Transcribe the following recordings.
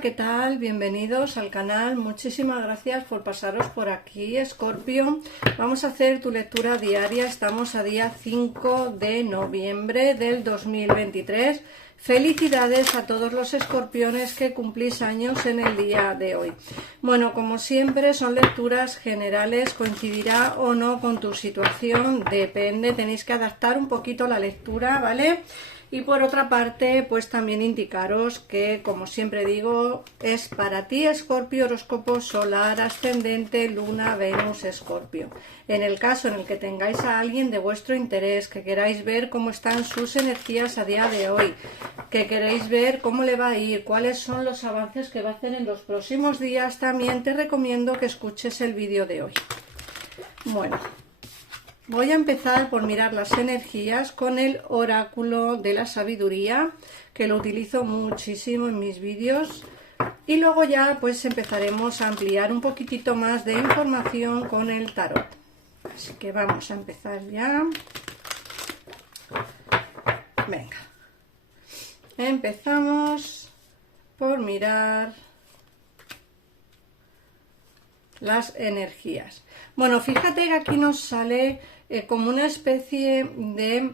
Hola, ¿qué tal? Bienvenidos al canal. Muchísimas gracias por pasaros por aquí, Escorpio. Vamos a hacer tu lectura diaria. Estamos a día 5 de noviembre del 2023. Felicidades a todos los escorpiones que cumplís años en el día de hoy. Bueno, como siempre son lecturas generales, coincidirá o no con tu situación, depende, tenéis que adaptar un poquito la lectura, ¿vale? Y por otra parte, pues también indicaros que, como siempre digo, es para ti, Escorpio, horóscopo solar, ascendente, luna, Venus, Escorpio. En el caso en el que tengáis a alguien de vuestro interés, que queráis ver cómo están sus energías a día de hoy, que queréis ver cómo le va a ir, cuáles son los avances que va a hacer en los próximos días, también te recomiendo que escuches el vídeo de hoy. Bueno, voy a empezar por mirar las energías con el oráculo de la sabiduría, que lo utilizo muchísimo en mis vídeos, y luego ya pues empezaremos a ampliar un poquitito más de información con el tarot. Así que vamos a empezar ya. Venga, empezamos por mirar las energías. Bueno, fíjate que aquí nos sale como una especie de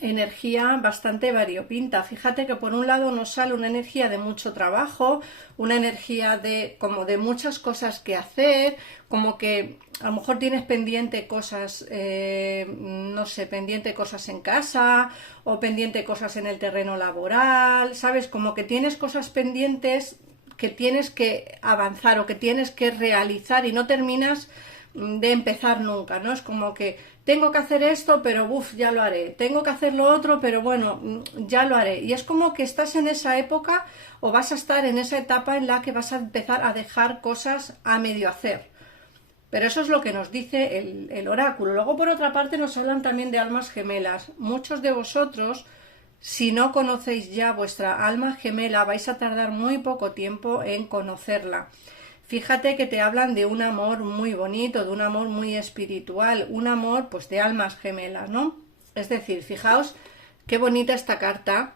energía bastante variopinta. Fíjate que por un lado nos sale una energía de mucho trabajo, una energía de como de muchas cosas que hacer, como que a lo mejor tienes pendiente cosas, no sé, pendiente cosas en casa o pendiente cosas en el terreno laboral, ¿sabes? Como que tienes cosas pendientes que tienes que avanzar o que tienes que realizar y no terminas de empezar nunca, ¿no? Es como que tengo que hacer esto, pero ya lo haré. Tengo que hacer lo otro, pero bueno, ya lo haré. Y es como que estás en esa época o vas a estar en esa etapa en la que vas a empezar a dejar cosas a medio hacer. Pero eso es lo que nos dice el oráculo. Luego, por otra parte, nos hablan también de almas gemelas. Muchos de vosotros, si no conocéis ya vuestra alma gemela, vais a tardar muy poco tiempo en conocerla. Fíjate que te hablan de un amor muy bonito, de un amor muy espiritual, un amor pues de almas gemelas, ¿no? Es decir, fijaos qué bonita esta carta.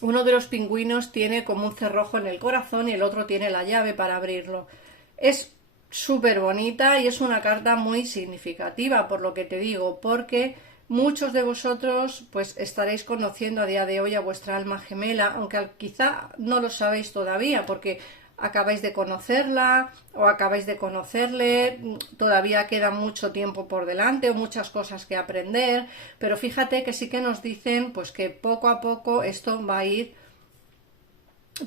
Uno de los pingüinos tiene como un cerrojo en el corazón y el otro tiene la llave para abrirlo. Es súper bonita y es una carta muy significativa, por lo que te digo, porque muchos de vosotros pues estaréis conociendo a día de hoy a vuestra alma gemela, aunque quizá no lo sabéis todavía, porque acabáis de conocerla o acabáis de conocerle, todavía queda mucho tiempo por delante o muchas cosas que aprender, pero fíjate que sí que nos dicen pues que poco a poco esto va a ir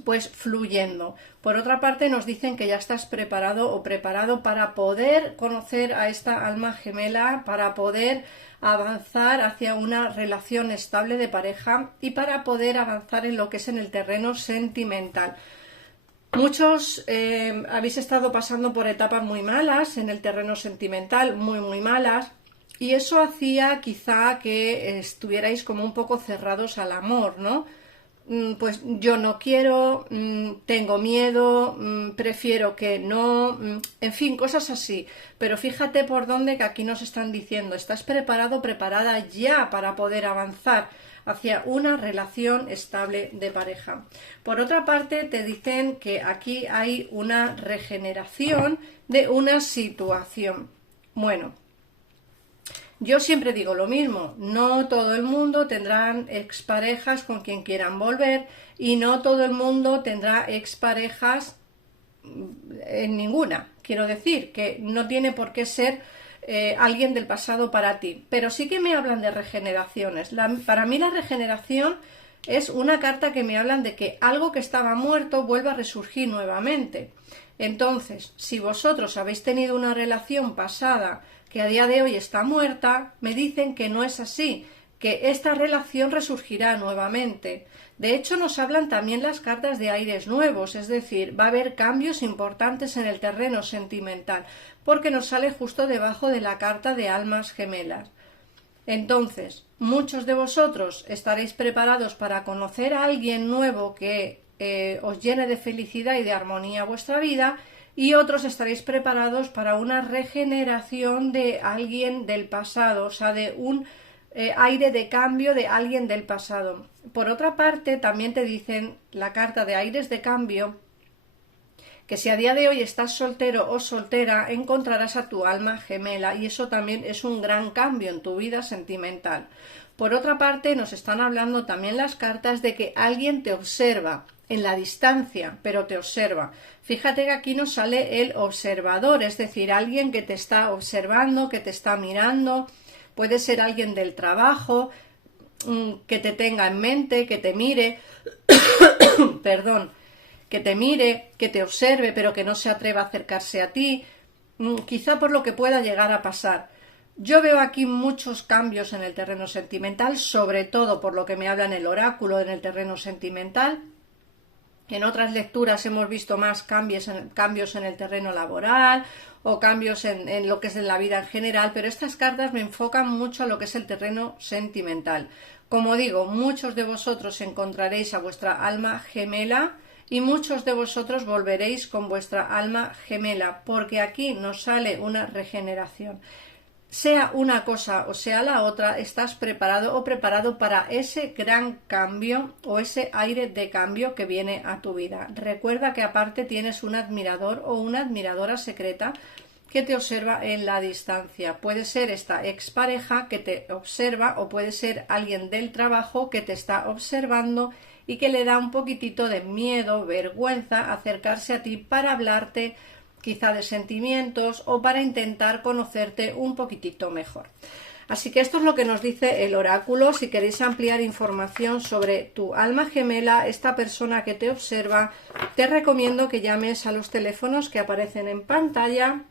pues fluyendo. Por otra parte nos dicen que ya estás preparado o preparado para poder conocer a esta alma gemela, para poder avanzar hacia una relación estable de pareja y para poder avanzar en lo que es en el terreno sentimental. Muchos habéis estado pasando por etapas muy malas en el terreno sentimental, muy malas, y eso hacía quizá que estuvierais como un poco cerrados al amor, ¿no? Pues yo no quiero, tengo miedo, prefiero que no, en fin, cosas así. Pero fíjate por dónde que aquí nos están diciendo, estás preparado, preparada ya para poder avanzar hacia una relación estable de pareja. Por otra parte, te dicen que aquí hay una regeneración de una situación. Bueno, yo siempre digo lo mismo, no todo el mundo tendrán exparejas con quien quieran volver y no todo el mundo tendrá exparejas en ninguna. Quiero decir que no tiene por qué ser alguien del pasado para ti, pero sí que me hablan de regeneraciones. Para mí la regeneración es una carta que me hablan de que algo que estaba muerto vuelve a resurgir nuevamente. Entonces, si vosotros habéis tenido una relación pasada que a día de hoy está muerta, me dicen que no es así, que esta relación resurgirá nuevamente. De hecho, nos hablan también las cartas de aires nuevos, es decir, va a haber cambios importantes en el terreno sentimental, porque nos sale justo debajo de la carta de almas gemelas. Entonces, muchos de vosotros estaréis preparados para conocer a alguien nuevo que os llene de felicidad y de armonía vuestra vida, y otros estaréis preparados para una regeneración de alguien del pasado, o sea, de un aire de cambio de alguien del pasado. Por otra parte, también te dicen la carta de aires de cambio que si a día de hoy estás soltero o soltera, encontrarás a tu alma gemela, y eso también es un gran cambio en tu vida sentimental. Por otra parte, nos están hablando también las cartas de que alguien te observa en la distancia, pero te observa. Fíjate que aquí nos sale el observador, es decir, alguien que te está observando, que te está mirando. Puede ser alguien del trabajo, que te tenga en mente, que te mire, perdón, que te mire, que te observe, pero que no se atreva a acercarse a ti, quizá por lo que pueda llegar a pasar. Yo veo aquí muchos cambios en el terreno sentimental, sobre todo por lo que me habla en el oráculo en el terreno sentimental. En otras lecturas hemos visto más cambios en el terreno laboral o cambios en lo que es en la vida en general, pero estas cartas me enfocan mucho a lo que es el terreno sentimental. Como digo, muchos de vosotros encontraréis a vuestra alma gemela y muchos de vosotros volveréis con vuestra alma gemela, porque aquí nos sale una regeneración. Sea una cosa o sea la otra, estás preparado o preparado para ese gran cambio o ese aire de cambio que viene a tu vida. Recuerda que aparte tienes un admirador o una admiradora secreta que te observa en la distancia. Puede ser esta expareja que te observa o puede ser alguien del trabajo que te está observando y que le da un poquitito de miedo, vergüenza acercarse a ti para hablarte quizá de sentimientos o para intentar conocerte un poquitito mejor. Así que esto es lo que nos dice el oráculo. Si queréis ampliar información sobre tu alma gemela, esta persona que te observa, te recomiendo que llames a los teléfonos que aparecen en pantalla.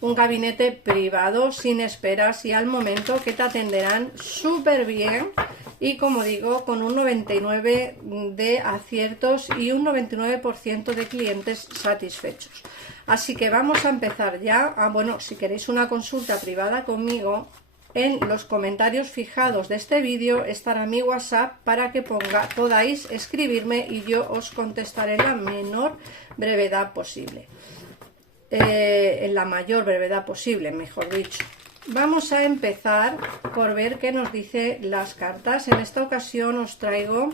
Un gabinete privado sin esperas y al momento, que te atenderán súper bien y, como digo, con un 99% de aciertos y un 99% de clientes satisfechos. Así que vamos a empezar ya. Bueno, si queréis una consulta privada conmigo, en los comentarios fijados de este vídeo estará mi WhatsApp para que podáis escribirme y yo os contestaré en la menor brevedad posible. En la mayor brevedad posible, mejor dicho. Vamos a empezar por ver qué nos dice las cartas. En esta ocasión os traigo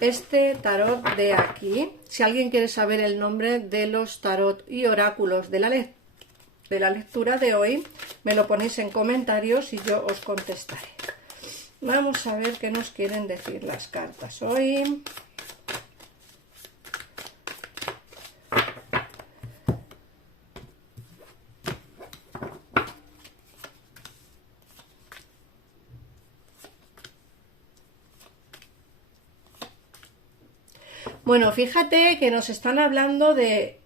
este tarot de aquí. Si alguien quiere saber el nombre de los tarot y oráculos de la lectura de hoy, me lo ponéis en comentarios y yo os contestaré. Vamos a ver qué nos quieren decir las cartas hoy. Bueno, fíjate que nos están hablando de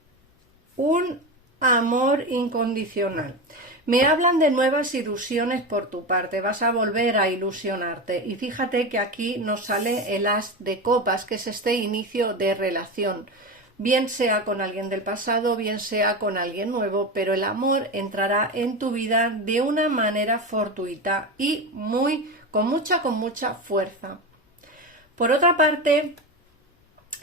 un amor incondicional. Me hablan de nuevas ilusiones por tu parte, vas a volver a ilusionarte. Y fíjate que aquí nos sale el as de copas, que es este inicio de relación. Bien sea con alguien del pasado, bien sea con alguien nuevo, pero el amor entrará en tu vida de una manera fortuita y con mucha fuerza. Por otra parte,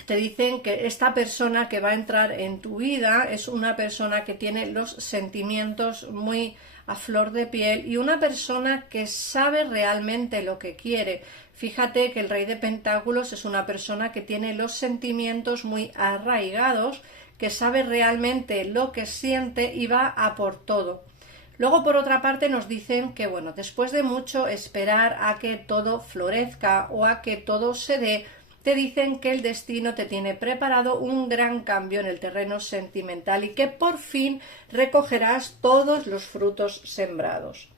te dicen que esta persona que va a entrar en tu vida es una persona que tiene los sentimientos muy a flor de piel y una persona que sabe realmente lo que quiere. Fíjate que el Rey de Pentáculos es una persona que tiene los sentimientos muy arraigados, que sabe realmente lo que siente y va a por todo. Luego, por otra parte, nos dicen que, bueno, después de mucho esperar a que todo florezca o a que todo se dé, te dicen que el destino te tiene preparado un gran cambio en el terreno sentimental y que por fin recogerás todos los frutos sembrados.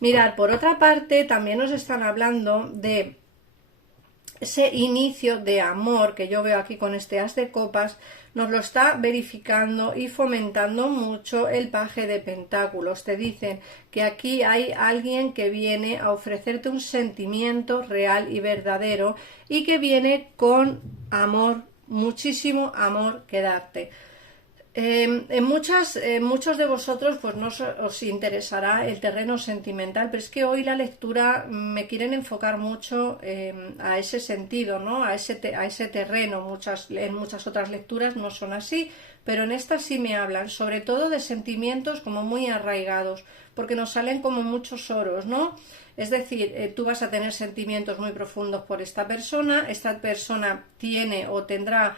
Mirad, por otra parte, también nos están hablando de ese inicio de amor que yo veo aquí con este as de copas. Nos lo está verificando y fomentando mucho el paje de pentáculos. Te dicen que aquí hay alguien que viene a ofrecerte un sentimiento real y verdadero y que viene con amor, muchísimo amor que darte. Muchos de vosotros pues no os interesará el terreno sentimental, pero es que hoy la lectura me quieren enfocar mucho a ese sentido, ¿no? A ese terreno. En muchas otras lecturas no son así, pero en esta sí me hablan, sobre todo de sentimientos como muy arraigados, porque nos salen como muchos oros, ¿no? Es decir, tú vas a tener sentimientos muy profundos por esta persona tiene o tendrá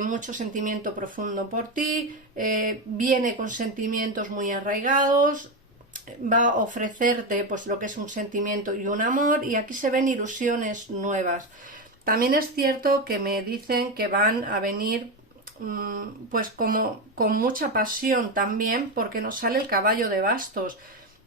mucho sentimiento profundo por ti, viene con sentimientos muy arraigados, va a ofrecerte pues lo que es un sentimiento y un amor, y aquí se ven ilusiones nuevas. También es cierto que me dicen que van a venir pues como con mucha pasión también, porque nos sale el caballo de bastos.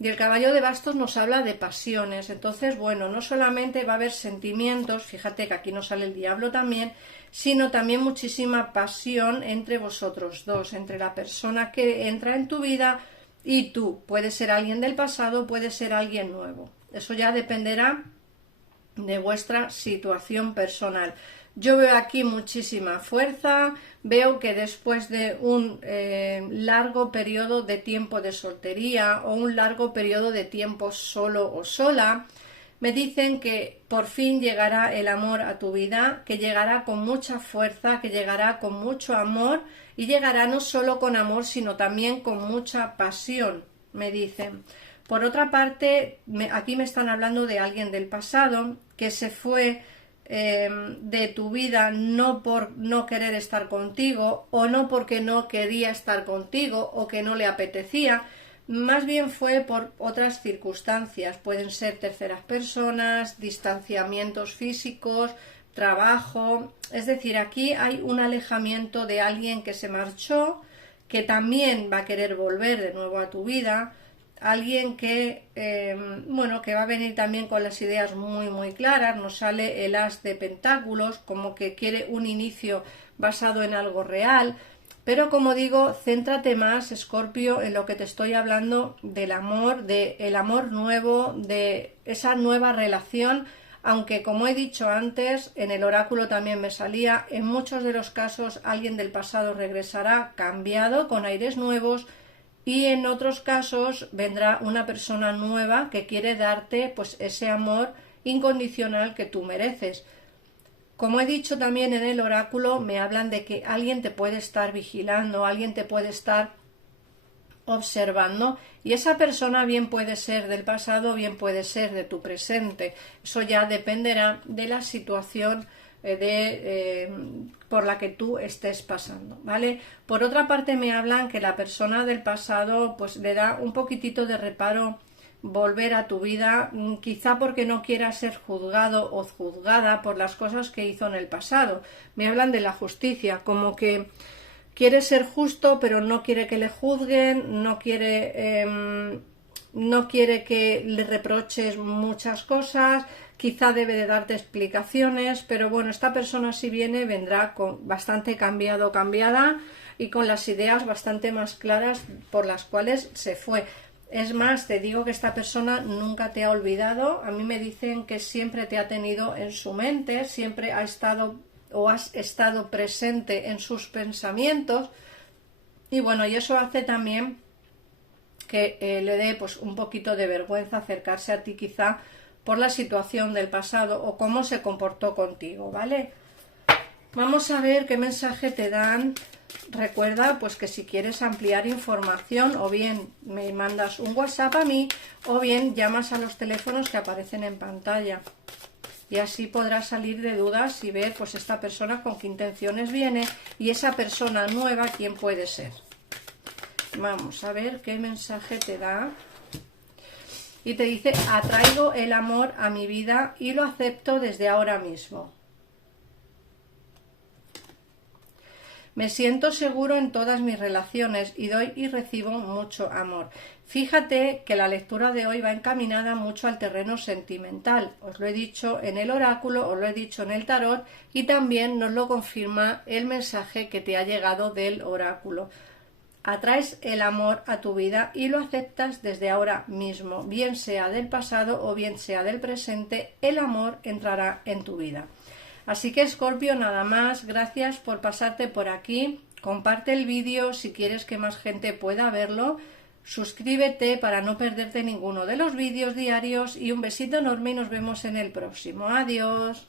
Y el caballo de bastos nos habla de pasiones. Entonces, bueno, no solamente va a haber sentimientos, fíjate que aquí nos sale el diablo también, sino también muchísima pasión entre vosotros dos, entre la persona que entra en tu vida y tú. Puede ser alguien del pasado, puede ser alguien nuevo. Eso ya dependerá de vuestra situación personal. Yo veo aquí muchísima fuerza, veo que después de un largo periodo de tiempo de soltería o un largo periodo de tiempo solo o sola, me dicen que por fin llegará el amor a tu vida, que llegará con mucha fuerza, que llegará con mucho amor, y llegará no solo con amor, sino también con mucha pasión, me dicen. Por otra parte, aquí me están hablando de alguien del pasado que se fue de tu vida no por no querer estar contigo, o no porque no quería estar contigo o que no le apetecía, más bien fue por otras circunstancias. Pueden ser terceras personas, distanciamientos físicos, trabajo. Es decir, aquí hay un alejamiento de alguien que se marchó, que también va a querer volver de nuevo a tu vida. Alguien que, que va a venir también con las ideas muy claras. Nos sale el as de pentáculos, como que quiere un inicio basado en algo real. Pero como digo, céntrate más, Escorpio, en lo que te estoy hablando del amor, del amor nuevo, de esa nueva relación, aunque como he dicho antes, en el oráculo también me salía, en muchos de los casos alguien del pasado regresará cambiado, con aires nuevos, y en otros casos vendrá una persona nueva que quiere darte pues ese amor incondicional que tú mereces. Como he dicho también en el oráculo, me hablan de que alguien te puede estar vigilando, alguien te puede estar observando, y esa persona bien puede ser del pasado, bien puede ser de tu presente. Eso ya dependerá de la situación por la que tú estés pasando, ¿vale? Por otra parte, me hablan que la persona del pasado pues le da un poquitito de reparo volver a tu vida, quizá porque no quiera ser juzgado o juzgada por las cosas que hizo en el pasado. Me hablan de la justicia, como que quiere ser justo, pero no quiere que le juzguen, no quiere que le reproches muchas cosas, quizá debe de darte explicaciones, pero bueno, esta persona si viene, vendrá con bastante cambiado o cambiada, y con las ideas bastante más claras por las cuales se fue. Es más, te digo que esta persona nunca te ha olvidado. A mí me dicen que siempre te ha tenido en su mente, siempre ha estado o has estado presente en sus pensamientos, y bueno, y eso hace también que le dé pues un poquito de vergüenza acercarse a ti, quizá por la situación del pasado o cómo se comportó contigo, ¿vale? Vamos a ver qué mensaje te dan. Recuerda pues que si quieres ampliar información, o bien me mandas un WhatsApp a mí, o bien llamas a los teléfonos que aparecen en pantalla, y así podrás salir de dudas y ver pues esta persona con qué intenciones viene, y esa persona nueva quién puede ser. Vamos a ver qué mensaje te da. Y te dice: atraigo el amor a mi vida y lo acepto desde ahora mismo. Me siento seguro en todas mis relaciones y doy y recibo mucho amor. Fíjate que la lectura de hoy va encaminada mucho al terreno sentimental. Os lo he dicho en el oráculo, os lo he dicho en el tarot, y también nos lo confirma el mensaje que te ha llegado del oráculo. Atraes el amor a tu vida y lo aceptas desde ahora mismo. Bien sea del pasado o bien sea del presente, el amor entrará en tu vida. Así que, Escorpio, nada más. Gracias por pasarte por aquí. comparte el vídeo si quieres que más gente pueda verlo, suscríbete para no perderte ninguno de los vídeos diarios y un besito enorme y nos vemos en el próximo. Adiós.